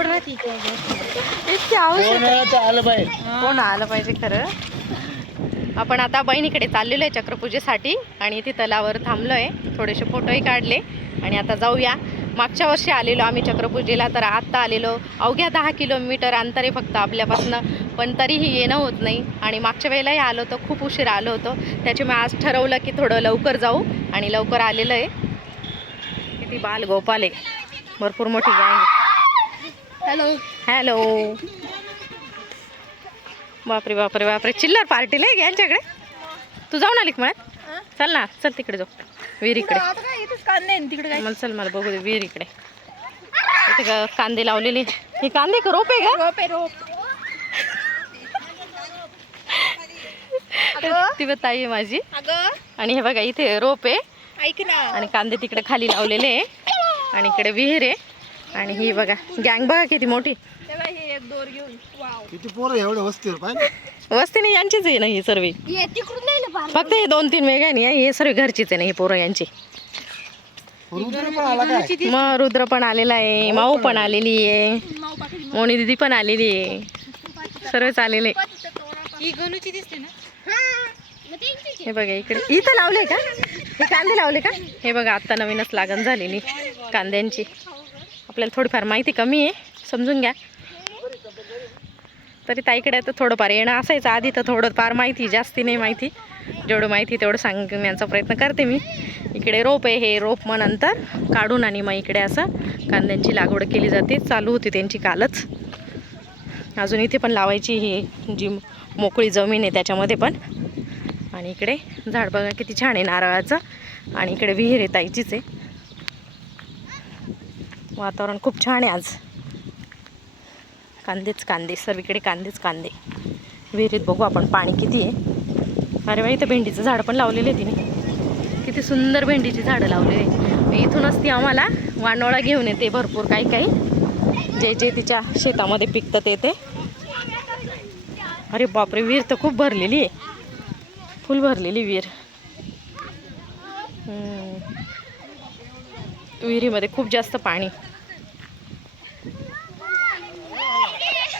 आवड राहते. इतकी आवश्यक आलं पाहिजे कोण आलं पाहिजे खरं? आपण आता बहिणीकडे चाललेलो आहे चक्रपूजेसाठी आणि इथे तलावर थांबलो आहे थोडेसे फोटोही काढले आणि आता जाऊया. मागच्या वर्षी आलेलो आम्ही चक्रपूजेला तर आत्ता आलेलो अवघ्या दहा किलोमीटर अंतर आहे फक्त आपल्यापासनं. पण तरीही येणं होत नाही. आणि मागच्या वेळेलाही आलो होतो खूप उशीर आलो होतो. त्याच्यामुळे आज ठरवलं की थोडं लवकर जाऊ आणि लवकर आलेलं आहे. किती बाल गोपाल आहे. भरपूर मोठी गँग. हॅलो. हॅलो. बापरे बापरे बापरे. चिल्लर पार्टीला आहे यांच्याकडे. तू जाऊन आली म्हणत चल ना चल तिकडे जाऊ. विहिरीकडे कांदे तिकडे मला चल मला बघू दे विहिरीकडे इथे का कांदे लावलेले. हे कांदे का रोप आहे का? रोप आहे रोप. ती ताई आहे माझी. आणि हे बघा इथे रोप आहे. ऐक ना. आणि कांदे तिकडे खाली लावलेले आहे. आणि इकडे विहीर आहे. आणि ही बघा गँग बघा किती मोठी. तेव्हा हे एक दोर घेऊन वाव किती पोरं एवढ्या वस्तीवर पाहिजे वस्तीने यांचीच आहे ना ही सर्व. नाही फक्त हे दोन तीन वेगळे नाही हे सर्व घरचीच आहे ना ही पोरं यांची. रुद्र पण आला काय? मग रुद्र पण आलेला आहे माऊ पण आलेली आहे. मोनी दिदी पण आलेली आहे. सर्वच आलेले. ही गणूची दिसते ना? हे बघा इकडे. इथं लावले का? हे कांदे लावले का? हे बघा आत्ता नवीनच लागण झालेली कांद्यांची. आपल्याला थोडीफार माहिती कमी आहे समजून घ्या. तरी ताईकडे तर थोडंफार येणं असायचं. आधी तर थोडंफार माहिती जास्ती नाही माहिती. जेवढं माहिती तेवढं सांगण्याचा प्रयत्न करते मी. इकडे रोप आहे हे रोप मग नंतर काढून आणि मग इकडे असं कांद्यांची लागवड केली जाते. चालू होती त्यांची कालच. अजून इथे पण लावायची ही जी मोकळी जमीन आहे त्याच्यामध्ये पण. आणि इकडे झाड बघा किती छान आहे नारळाचं. आणि इकडे विहीर आहे ताईचीच आहे. वातावरण खूप छान आहे आज. कांदेच कांदे सर्वीकडे कांदेच कांदे. विहिरीत बघू आपण पाणी किती आहे. अरे बाई इथं भेंडीचं झाड पण लावलेलं आहे तिने. किती सुंदर भेंडीची झाडं लावलेली आहे. इथूनच ती आम्हाला वानोळा घेऊन येते भरपूर काही काही. जे जे तिच्या शेतामध्ये पिकतात येते अरे बापरे विहीर तर खूप भरलेली आहे. फुल भरलेली विहीर. विहिरीमध्ये खूप जास्त पाणी.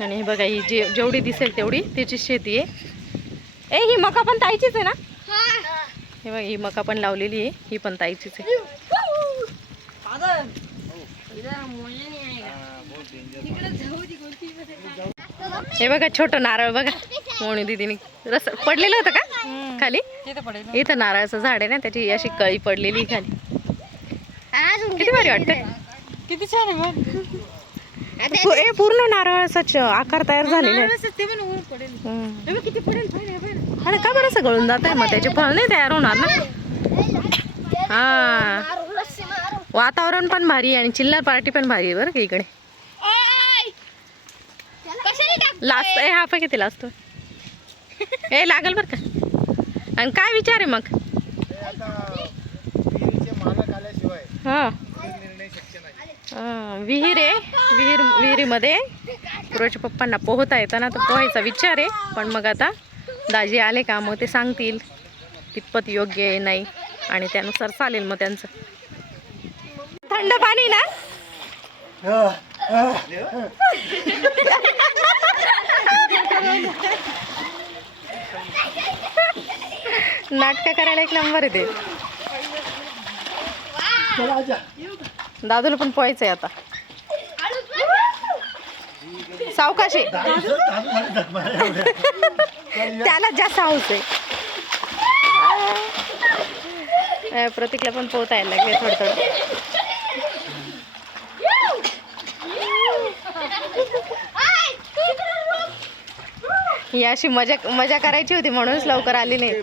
आणि हे बघा ही जे जेवढी दिसेल तेवढी त्याची शेती आहे. ए ही मका पण ताईचीच आहे ना? हे बघा ही मका पण लावलेली आहे. ही पण ताईचीच आहे. हे बघा छोटं नारळ बघा. मोणी दिदीने रस पडलेलं होतं का खाली? इथं नारळाचं झाड आहे ना त्याची अशी कळी पडलेली खाली. किती भारी वाटत? किती छान आहे ए, पूर्ण नारळाचा च- आकार तयार झालेला आहे. नारळाचं ते पण ऊन पडेल. हम्म. हे बघ किती पडेल फळ आहे बघ. अरे का बरं असं गळून जात आहे मग त्याचे फळ नाही तयार होणार ना? हा. वातावरण पण भारी आहे आणि चिल्लर पार्टी पण भारी आहे बरं का इकडे. लास्ट ए हा पण किती लास्ट. ए लागल बरं का? आणि काय विचार आहे मग? मालक आल्याशिवाय हा निर्णय शक्य नाही हा, विहीर आहे. विहीर विहिरीमध्ये पुरोच्या पप्पांना पोहता येताना तर पोहायचा विचार आहे. पण मग आता दाजी आले का? मग ते सांगतील कितपत योग्य आहे नाही. आणि त्यानुसार चालेल मग त्यांचं. थंड पाणी ना? नाटक करायला एक नंबर आहे ते. दादूला पण पोहायचंय आता. सावकाशी त्याला जास्त हाऊस आहे. प्रतीकला पण पोहता यायला लागले थोडं थोडं. ही अशी मजा मजा करायची होती म्हणूनच लवकर आली नाही.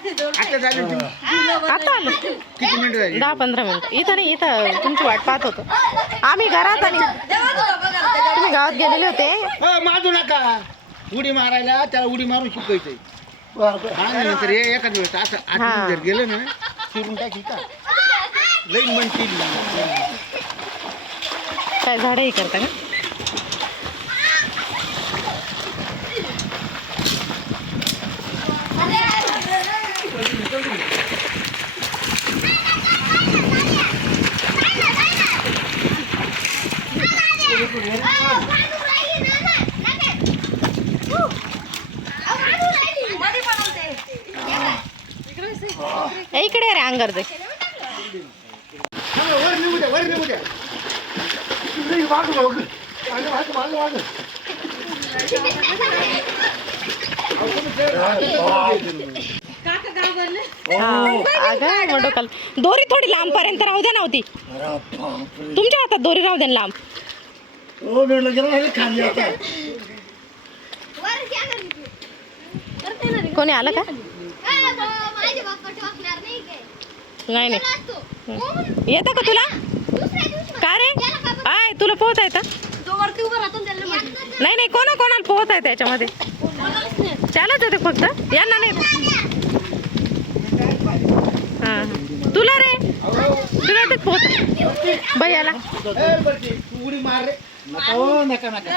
आता आलं. किती मिनिट झाली? दहा पंधरा मिनिटं. इथं नाही इथं तुमची वाट पाहत होतो. आम्ही घरात आणि तुम्ही गावात गेलेले होते. हो माजू नका. उडी मारायला त्याला उडी मारून शिकायचंय आणि नंतर हे एखाद वेळेस असं हा. आत जर गेलं ना शिरून टाकी का म्हणतील काय झाडं हे करता का ए, इकडे रे अंगर दे वर निघू द्या वर निघू द्या इकडे मागं मागं. मागं, मागं, मागं, मागं. काका गाव भरले हा, अगं दोरी थोडी लांब पर्यंत राहू द्या नव्हती तुमच्या हातात दोरी राहू द्या ना लांब. कोणी आलं का? नाही नाही येतं का तुला? का रे? आय तुला पोहता येतं नाही नाही कोणा कोणाला पोहता येतं याच्यामध्ये चालत येते फक्त. यांना नाही हां हां. तुला रे? तुला ते पोत भैयाला उडी मार रे नका नका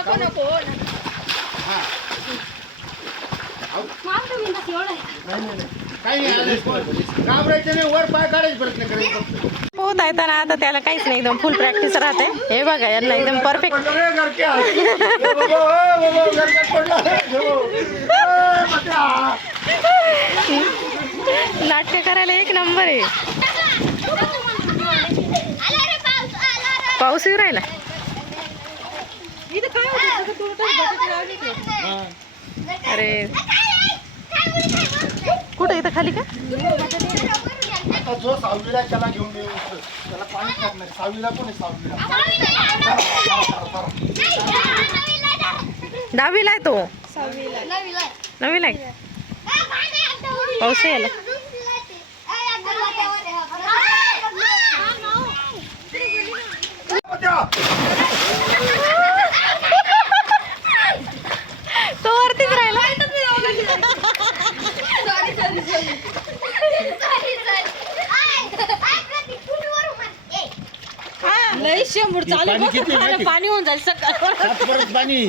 आता त्याला काहीच नाही एकदम फुल प्रॅक्टिस राहते हे बघा यांना एकदम परफेक्ट पडलं रे घरच्या. ए, बाबा, ए, बाबा, घरच्या पडलं रे. ए, बट्या. नाटक करायला एक नंबर आहे. पाऊस येऊ राहिला. हा. अरे. कुठं इथं खाली का? जो सावलीला आहे त्याला घेऊन येऊ त्याला पाणी टाकणार सावलीला कोण आहे सावलीला? दहावीला आहे तो. नवीला आहे. पाऊस यायला. तो वरतीच राहिला. लई शेंबूड चालू पाणी किती आहे मला माहिती? पाणी होऊन जाईल सकाळ. सात परत पाणी.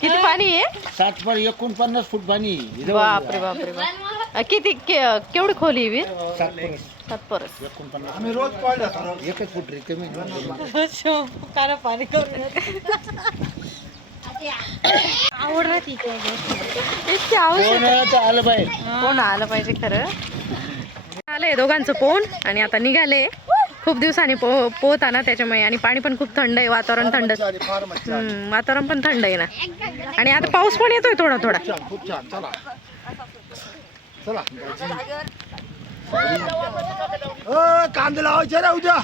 किती पाणी आहे? सात पर एकोणपन्नास फूट पाणी. बापरे बापरे बाप किती के- केवढी खोली आहे विहीर सात परस. एकोणपन्नास आम्ही रोज पाहिलं एकच फूट रिकमी कारा पाणी करून आवड राहते. इतकी कोणाचं आलं पाहिजे कोण आलं पाहिजे खरं? आलंय दोघांचं पोहून आणि आता निघाले. खूप दिवसांनी पो पोहता ना त्याच्यामुळे आणि पाणी पण खूप थंड आहे वातावरण थंड. वातावरण पण थंड आहे ना. आणि आता पाऊस पण येतोय थोडा थोडा छान खूप छान चला चला कांदे लावायचे रे उद्या.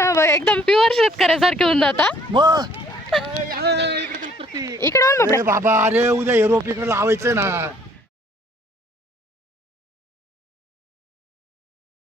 हा बघ एकदम प्युअर शेतकऱ्यासारखे होऊन जाता. मग. इकडे अरे बाबा अरे उद्या हे रोप इकडे लावायचं ना.